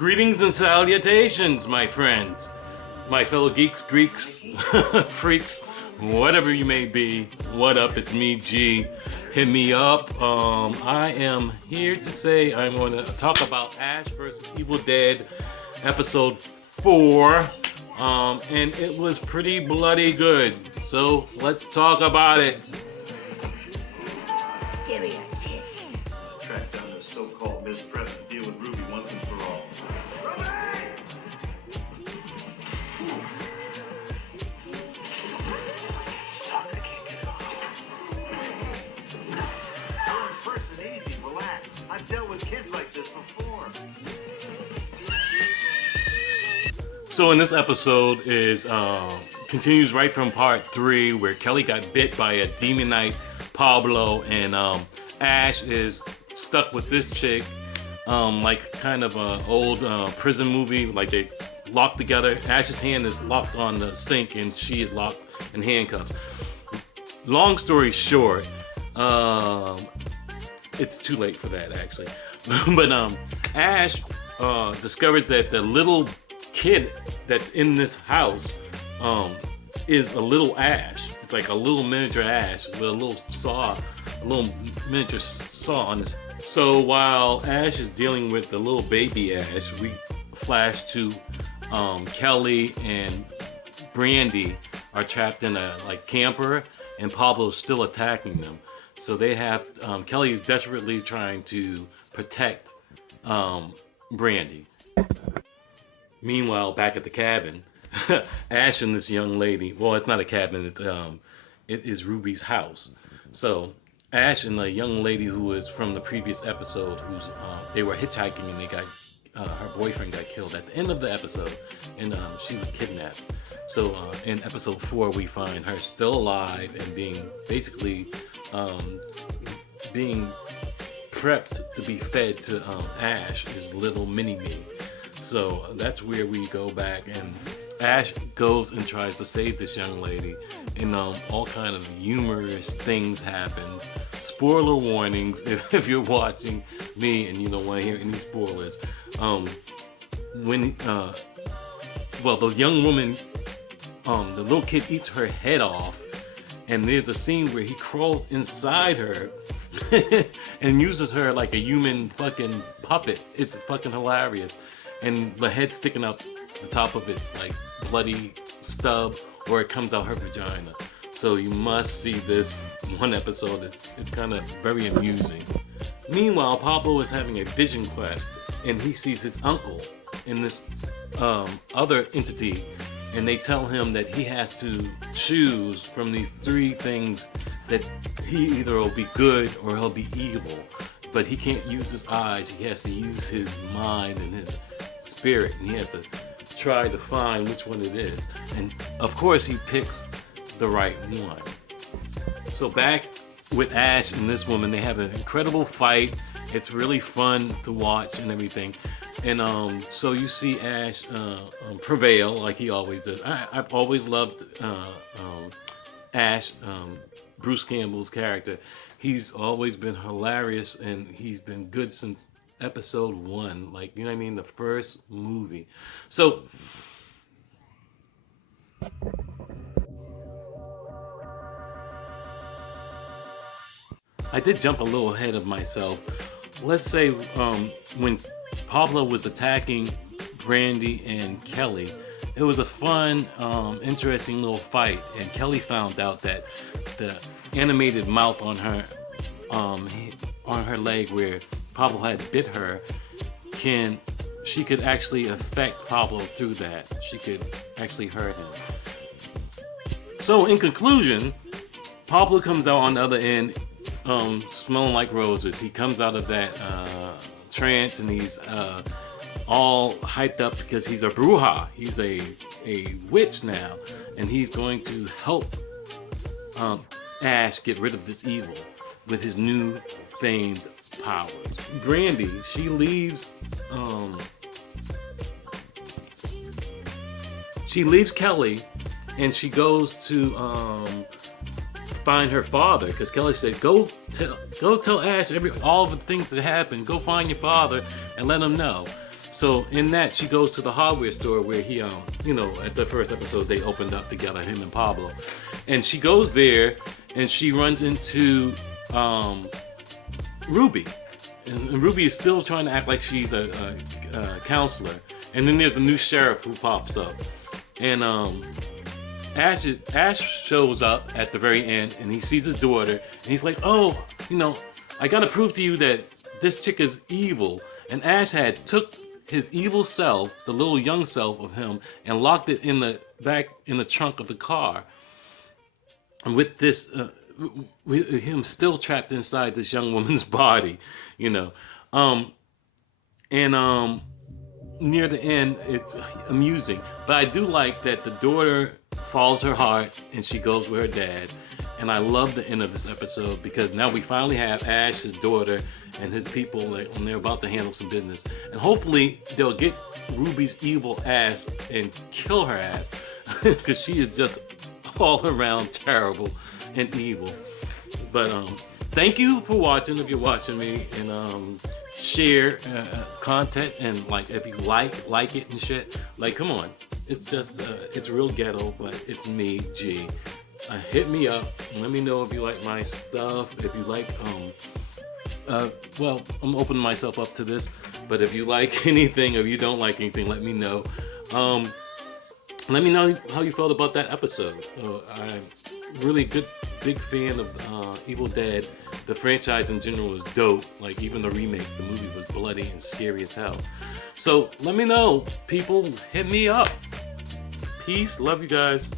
Greetings and salutations, my friends, my fellow geeks, Greeks, freaks, whatever you may be. What up? It's me, G. Hit me up. I am here to say I'm going to talk about Ash vs. Evil Dead, episode 4, and it was pretty bloody good. So let's talk about it. Give me a kiss. Track down the so-called Miss Press and deal with Ruby once and for all. First and easy, relax. I've dealt with kids like this before. So in this episode is continues right from part 3 where Kelly got bit by a demonite Pablo, and Ash is stuck with this chick, like kind of an old prison movie, like they locked together. Ash's hand is locked on the sink and she is locked in handcuffs. Long story short, it's too late for that actually. But Ash discovers that the little kid that's in this house is a little Ash. It's like a little miniature Ash with a little saw, a little miniature saw on this. So while Ash is dealing with the little baby Ash, we flash to Kelly and Brandy are trapped in a camper, and Pablo's still attacking them. So they have Kelly is desperately trying to protect Brandy. Meanwhile, back at the cabin, Ash and this young lady, well, it's not a cabin, it is Ruby's house. So Ash and the young lady who was from the previous episode, who's they were hitchhiking and they got her boyfriend got killed at the end of the episode, and she was kidnapped. So in episode 4, we find her still alive and being basically being prepped to be fed to Ash, his little mini-me. So that's where we go back, and Ash goes and tries to save this young lady, and all kind of humorous things happen. Spoiler warnings if you're watching me and you don't want to hear any spoilers. When the young woman, the little kid eats her head off, and there's a scene where he crawls inside her and uses her like a human fucking puppet. It's fucking hilarious. And the head sticking up the top of its like bloody stub, or it comes out her vagina. So you must see this one episode. It's kind of very amusing. Meanwhile, Pablo is having a vision quest, and he sees his uncle in this other entity, and they tell him that he has to choose from these 3 things, that he either will be good or he'll be evil. But he can't use his eyes, he has to use his mind and his spirit, and he has to try to find which one it is. And of course he picks the right one. So back with Ash and this woman, they have an incredible fight. It's really fun to watch and everything. And so you see Ash prevail like he always does. I've always loved Ash, Bruce Campbell's character. He's always been hilarious, and he's been good since episode 1, like, you know what I mean, the first movie. So I did jump a little ahead of myself. Let's say when Pablo was attacking Brandy and Kelly, it was a fun, interesting little fight, and Kelly found out that the animated mouth on her leg where Pablo had bit her, she could actually affect Pablo through that. She could actually hurt him. So in conclusion, Pablo comes out on the other end smelling like roses. He comes out of that trance, and he's all hyped up because he's a bruja. He's a witch now, and he's going to help Ash get rid of this evil with his new famed powers. Brandy, she leaves Kelly, and she goes to find her father, because Kelly said, go tell Ash all the things that happened. Go find your father and let him know. So in that, she goes to the hardware store where he, you know, at the first episode they opened up together, him and Pablo, and she goes there and she runs into Ruby, and Ruby is still trying to act like she's a counselor, and then there's a new sheriff who pops up, and Ash shows up at the very end, and he sees his daughter, and he's like, oh, you know, I gotta prove to you that this chick is evil. And Ash had took his evil self, the little young self of him, and locked it in the back in the trunk of the car. And with this, with him still trapped inside this young woman's body, you know, near the end, it's amusing. But I do like that the daughter follows her heart and she goes with her dad. And I love the end of this episode because now we finally have Ash, his daughter, and his people, like, and they're about to handle some business. And hopefully they'll get Ruby's evil ass and kill her ass because she is just all around terrible and evil. But thank you for watching. If you're watching me, and share content, and like if you like it and shit. Like, come on, it's just it's real ghetto, but it's me, G. Hit me up. Let me know if you like my stuff. If you like, well, I'm opening myself up to this. But if you like anything, or if you don't like anything, let me know. Let me know how you felt about that episode. I'm really big fan of Evil Dead. The franchise in general is dope. Like, even the remake, the movie was bloody and scary as hell. So let me know, people. Hit me up. Peace. Love you guys.